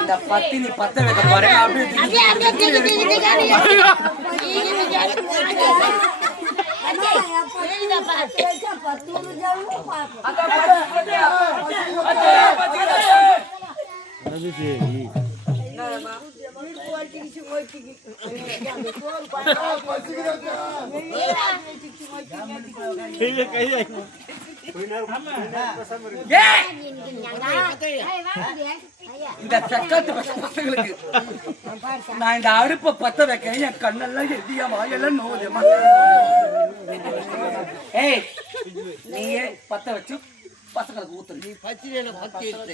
இந்த பத்தினி பத்த வைக்க போறேன் இந்த சக்காத்து பசங்களுக்கு நான் இந்த அடுப்பை பத்த வைக்க என் கண்ணெல்லாம் எதியா வாயெல்லாம் நோவுதேமா. ஏய் நீயே பத்த வச்சு பசங்களுக்கு ஊத்து.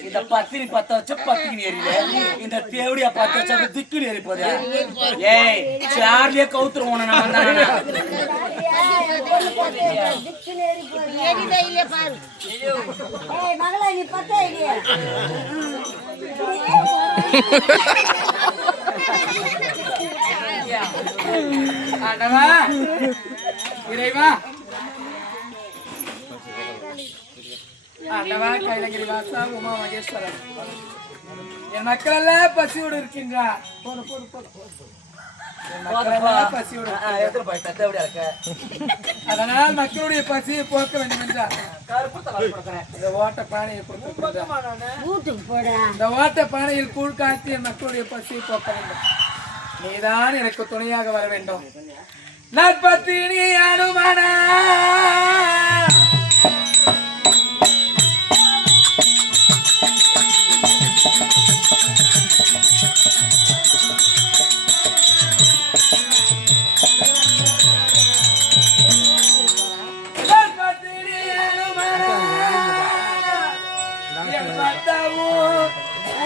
இந்த பத்தினி பத்த வச்ச பத்தினி ஏறில இந்த தேவடியா பத்த வச்ச திக்குனு ஏறி போதே. ஏய் சார்லியே கவுத்துருவோம் நான் வந்தானே. திக்குனு ஏறி போதே. ஏறிதே இல்ல பாரு. ஏய் மகளே நீ பத்த ஏறியா? ஆண்டவா இறைவா ஆண்டவா கைலகிரி வாசா உமா மகேஸ்வரன் என் மக்கள் எல்லாம் பசியோடு இருக்கின்றார். அதனால் மக்களுடைய பசியை போக்க வேண்டும் என்றார் இந்த ஓட்ட பானையை இந்த ஓட்ட பானையில் கூழ் காய்ச்சி என் மக்களுடைய பசியை போக்க வேண்டும். நீதான் எனக்கு துணையாக வர வேண்டும். நற்பத்தினி அனுமனா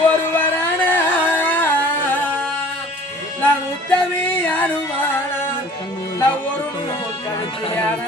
ஒருவரான நான் உத்தவி அனுமான நான் ஒரு கருத்தியான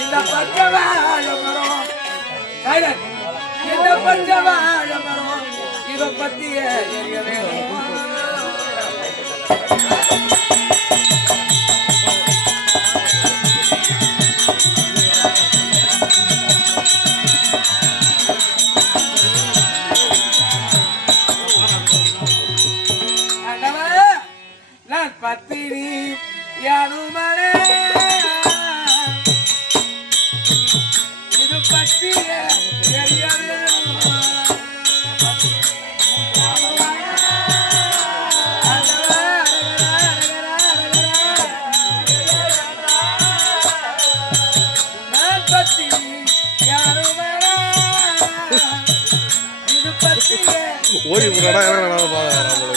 இதை பத்திய நான் பத்தினி யானுமனே இது பத்திய ஓடி போடா